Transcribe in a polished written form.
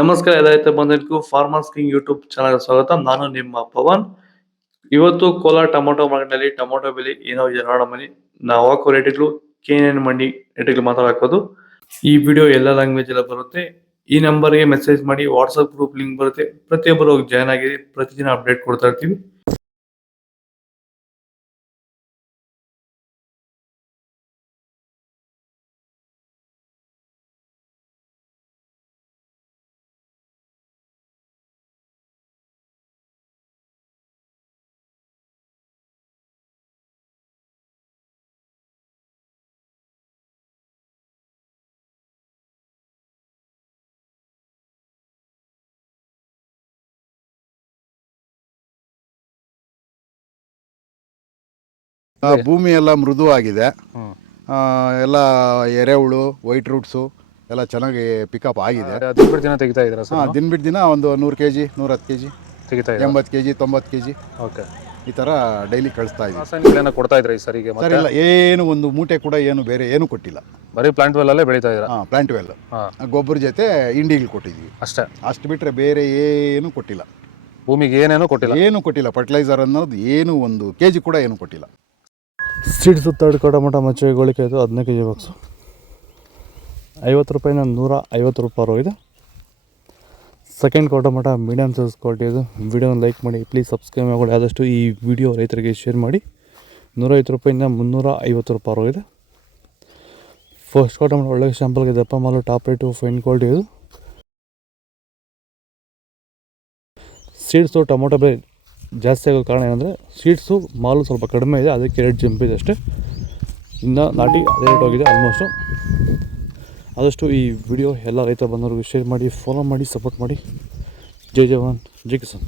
ನಮಸ್ಕಾರ ರೈತ ಬಂಧುಗಳಿಗೂ farmers king YouTube channel ಸ್ವಾಗತ. ನಾನು ನಿಮ್ಮ ಪವನ್. ಇವತ್ತು ಕೋಲಾರ ಟೊಮೊಟೊ ಮಾರ್ಕೆಟ್ನಲ್ಲಿ ಟೊಮೊಟೊ ಬೆಲೆ ಏನೋ ಇದೆ ನೋಡಮನಿ. ನಾವು ಹಾಕೋ ರೇಟ್ಗಳು KNN ಮಂಡಿ ರೇಟ್ಗಳು ಮಾತ್ರ ಹಾಕೋದು. ಈ ವಿಡಿಯೋ ಎಲ್ಲ ಲ್ಯಾಂಗ್ವೇಜ್ ಎಲ್ಲ ಬರುತ್ತೆ. ಈ ನಂಬರ್ಗೆ ಮೆಸೇಜ್ ಮಾಡಿ, ವಾಟ್ಸ್ಆಪ್ ಗ್ರೂಪ್ ಲಿಂಕ್ ಬರುತ್ತೆ, ಪ್ರತಿಯೊಬ್ಬರು ಹೋಗಿ ಜಾಯ್ನ್ ಆಗಿ ಪ್ರತಿದಿನ ಅಪ್ಡೇಟ್ ಕೊಡ್ತಾ ಇರ್ತೀವಿ. ಭೂಮಿ ಎಲ್ಲ ಮೃದುವಾಗಿದೆ. ಎಲ್ಲ ಎರೆಹುಳು, ವೈಟ್ ರೂಟ್ಸು ಎಲ್ಲ ಚೆನ್ನಾಗಿ ಪಿಕಪ್ ಆಗಿದೆ. ದಿನ ಬಿಟ್ಟು ದಿನ ತೆಗಿತಾ ಇದ್ದೀರಾ ಸರ್? ದಿನ ಬಿಟ್ಟು ದಿನ ಒಂದು 100 kg 110 kg ತೆಗಿತಾ ಇದ್ದೀರಾ? 80 kg 90 kg ಓಕೆ. ಈ ಥರ ಡೈಲಿ ಕಳಿಸ್ತಾ ಇದ್ದೀವಿ. ರಾಸಾಯನಿಕಗಳನ್ನ ಕೊಡ್ತಾ ಇದ್ರಾ ಈ ಸರಿಗೆ? ಸರ್ ಇಲ್ಲ, ಏನು ಒಂದು ಮೂಟೆ ಕೂಡ ಏನು ಬೇರೆ ಏನು ಕೊಟ್ಟಿಲ್ಲ. ಬರೀ ಪ್ಲಾಂಟ್ ವೆಲ್ ಅಲ್ಲೇ ಬೆಳೀತಾ ಇದ್ದೀರಾ? ಪ್ಲಾಂಟ್ ವೆಲ್ ಗೊಬ್ಬರ ಜೊತೆ ಇಂಡಿಗಳು ಕೊಟ್ಟಿದ್ವಿ ಅಷ್ಟೇ. ಅಷ್ಟು ಬಿಟ್ಟರೆ ಬೇರೆ ಏನು ಕೊಟ್ಟಿಲ್ಲ. ಭೂಮಿಗೆ ಏನೇನೋ ಕೊಟ್ಟಿಲ್ಲ? ಏನು ಕೊಟ್ಟಿಲ್ಲ. ಫರ್ಟಿಲೈಸರ್ ಅನ್ನೋದು ಏನು 1 kg ಕೂಡ ಏನು ಕೊಟ್ಟಿಲ್ಲ. ಸೀಡ್ಸು ತರ್ಡ್ ಟೊಮೊಟೊ ಮಚ್ಚೆ ಗೋಳಿಕಾಯಿ 15 kg ಬಾಕ್ಸು 50 ರೂಪಾಯಿನ 150 ರೂಪಾಯಿ ಹೋಗಿದೆ. Second tomato medium size quality ಇದು. ವಿಡಿಯೋನ ಲೈಕ್ ಮಾಡಿ, ಪ್ಲೀಸ್ ಸಬ್ಸ್ಕ್ರೈಬ್ ಮಾಡಿ. ಆದಷ್ಟು ಈ ವಿಡಿಯೋ ರೈತರಿಗೆ ಶೇರ್ ಮಾಡಿ. 150 ರೂಪಾಯಿಂದ 350 ರೂಪಾಯಿ ಹೋಗಿದೆ. ಫಸ್ಟ್ ಟೊಮೊಟೊ ಒಳ್ಳೆ ಶಾಂಪಲ್ಗೆ ದಪ್ಪ ಮಾಲು, ಟಾಪ್ ರೇಟು, ಫೈನ್ ಕ್ವಾಲಿಟಿ ಇದು. ಸೀಡ್ಸು ಟೊಮೊಟೊ ಬೆಲೆ ಜಾಸ್ತಿ ಆಗೋದು ಕಾರಣ ಏನಂದರೆ ಸೀಡ್ಸು ಮಾಲು ಸ್ವಲ್ಪ ಕಡಿಮೆ ಇದೆ, ಅದಕ್ಕೆ ರೇಟ್ ಜಂಪ್ ಇದೆ ಅಷ್ಟೇ. ಇನ್ನು ನಾಟಿ ಅದೇ ರೇಟ್ ಹೋಗಿದೆ ಆಲ್ಮೋಸ್ಟು. ಆದಷ್ಟು ಈ ವಿಡಿಯೋ ಎಲ್ಲ ರೈತ ಬಂದವ್ರಿಗೆ ಶೇರ್ ಮಾಡಿ, ಫಾಲೋ ಮಾಡಿ, ಸಪೋರ್ಟ್ ಮಾಡಿ. ಜೈ ಜವಾನ್, ಜೈ ಕಿಸಾನ್.